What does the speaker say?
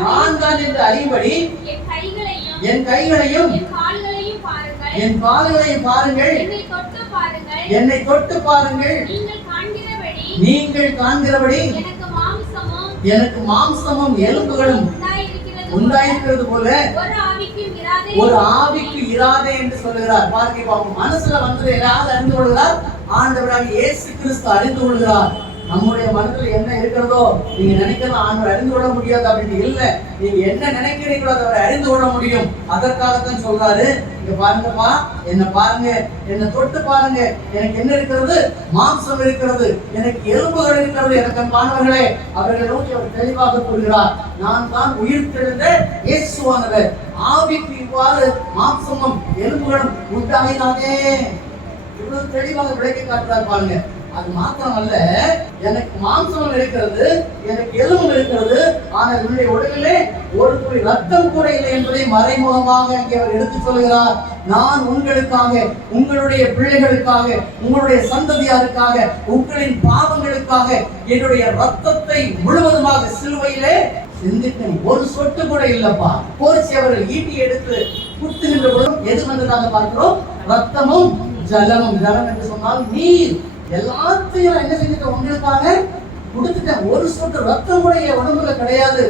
நான் தான் என்று அறியும்படி என் கைகளையும் என் கால்களையும் பாருங்கள். என்னை தொட்டு பாருங்கள். நீங்கள் காண்கிறபடி எனக்கு மாம்சமும் எலும்புகளும் உண்டாயிருக்கிறது போல ஒரு ஆவிக்கு இராதே என்று சொல்லுகிறார். பாருங்க, இப்ப அவங்க மனசுல வந்து யாராவது அறிந்து கொள்கிறார்? ஆண்டவராக இயேசு கிறிஸ்து அறிந்து கொள்கிறார். நம்முடைய மனதில் என்ன இருக்கிறதோ நீங்க நினைக்கிறத ஆண்டவர் அறிந்து கொள்ள முடியாது அப்படின்னு இல்லை. நீங்க என்ன நினைக்கிறீங்களோ அதை அவர் அறிந்து கொள்ள முடியும். அதற்காகத்தான் சொல்றாரு, இங்க பாருங்கப்பா, என்ன பாருங்க, என்ன தொட்டு பாருங்க. எனக்கு என்ன இருக்கிறது? மாம்சம் இருக்கிறது, எனக்கு எலும்புகள் இருக்கிறது. எனக்கு மாணவர்களே, அவர்களை நோக்கி அவர் தெளிவாக கூறுகிறார், நான் தான் உயிர் தெழுந்த இயேசுவானவர். ஆவிக்கு இவ்வாறு மாம்சமும் எலும்புகளும் உண்டாயினாதே. இவ்வளவு தெளிவாக விளக்கி காட்டுறார் பாருங்க. அது மாத்திரம் அல்ல, எனக்கு மாம்சம் இருக்கிறது, எனக்கு எலும்பு இருக்கிறது, ஆனால் என்னுடைய உடலிலே ஒரு துளி ரத்தம் கூட இல்லை என்பதை மறைமுகமாக இங்கே அவர் எடுத்து சொல்கிறார். நான் உங்களுக்காக, உங்களுடைய பிள்ளைகளுக்காக, உங்களுடைய சந்ததியாருக்காக, உங்களின் பாவங்களுக்காக என்னுடைய ரத்தத்தை முழுவதுமாக சிலுவையிலே சிந்தித்தேன். ஒரு சொட்டு கூட இல்லப்பா. போர்ச்சி அவர்கள் ஈட்டி எடுத்து குத்துகின்ற பொழுதும் எது வந்ததாக பார்க்கிறோம்? ரத்தமும் ஜலமும். ஜலம் என்று சொன்னால் நீர். எல்லாத்தையும் என்ன செஞ்சுட்டேன்? உங்களுக்காக கொடுத்துட்டேன். ஒரு சொட்டு ரத்தம் கூட என் உடம்புல கிடையாது.